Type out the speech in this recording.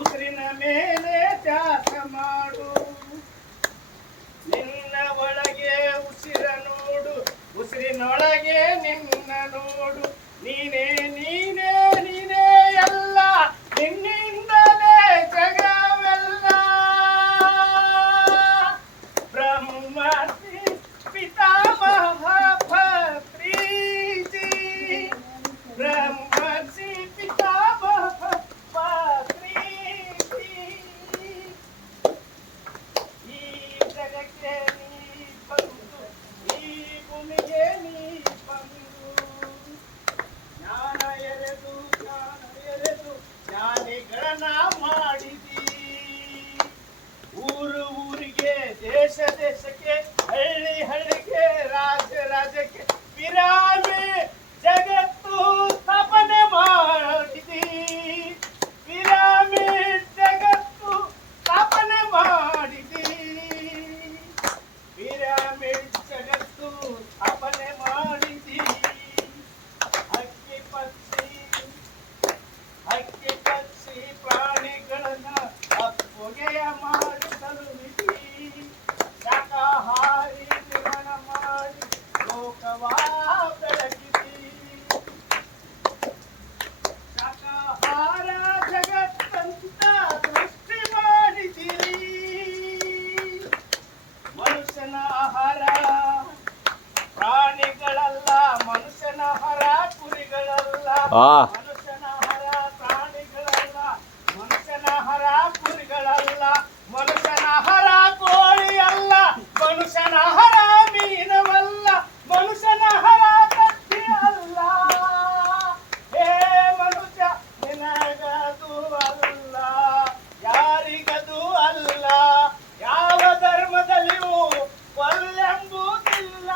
ಉಸಿರಿನ ಮೇಲೆ ಧ್ಯಾಸ ಮಾಡು. ನಿನ್ನ ಒಳಗೆ ಉಸಿರ ನೋಡು, ಉಸಿರಿನೊಳಗೆ ನಿನ್ನ ನೋಡು. ನೀನೇ ನೀನೇ ನೀನೇ ಎಲ್ಲ, ನಿನ್ನಿಂದಲೇ ಜಗವೆಲ್ಲ. ಬ್ರಹ್ಮ ಪಿತಾಮಹ ಪ್ರೀತಿ, ಬ್ರಹ್ಮರ್ಷಿ ಪಿತಾಮಹ ಪ್ರೀತಿ. ಈ ಜಗಕ್ಕೆ ನೀ ಬಂದು, ಈ ಭೂಮಿಗೆ ನೀ ಬಂದು, ಜ್ಞಾನ ಎರೆದು ಜ್ಞಾನಿಗಳನ್ನ ಮಾಡಿದಿ. ಊರು ಊರಿಗೆ, ದೇಶ ದೇಶಕ್ಕೆ, ಹಳ್ಳಿ ಹಳ್ಳಿಗೆ, ರಾಜ್ಯ ರಾಜ್ಯಕ್ಕೆ ಪಿರಾಮಿ ಜಗತ್ತು ಸ್ಥಾಪನೆ ಮಾಡಿದಿ. ಪಿರಾಮಿಡ್ ಜಗತ್ತು ಸ್ಥಾಪನೆ ಮಾಡಿದಿ. ಪಿರಾಮಿಡ್ ಜಗತ್ತು ಸ್ಥಾಪನೆ ಮಾಡಿದಿ. ಹಕ್ಕಿ ಪಕ್ಷಿ ಪ್ರಾಣಿಗಳನ್ನ ಅಪ್ಪುಗೆಯ ಮಾಡಿಸಲು ವಿಧಿ. ಶಾಕಾಹಾರಿ ನಿರ್ಮಾಣ ಮಾಡಿ ಲೋಕವಾ ಬೆಳಗಿದಿ. ಶಾಕಾಹಾರ ಜಗತ್ತಂತ ಸೃಷ್ಟಿ ಮಾಡಿದಿರಿ. ಮನುಷ್ಯನ ಆಹಾರ ಪ್ರಾಣಿಗಳಲ್ಲ, ಮನುಷ್ಯನ ಆಹಾರ ಕುರಿಗಳಲ್ಲ. ಮನುಷ್ಯನ ಆಹಾರ ಪ್ರಾಣಿಗಳಲ್ಲ, ಮನುಷ್ಯನ ಆಹಾರ ಕುರಿಗಳಲ್ಲ. ಮನುಷ್ಯನ ಆಹಾರ ಕೋಳಿ ಅಲ್ಲ, ಮನುಷ್ಯನ ಆಹಾರ ಮೀನವಲ್ಲ, ಮನುಷ್ಯನ ಆಹಾರ ಕತ್ತಿ ಅಲ್ಲ. ಹೇ ಮನುಷ್ಯ, ನಿನಗದು ಅಲ್ಲ, ಯಾರಿಗದು ಅಲ್ಲ. ಯಾವ ಧರ್ಮದಲ್ಲಿಯೂ ಕೊಲ್ಲೆಂಬುದಿಲ್ಲ.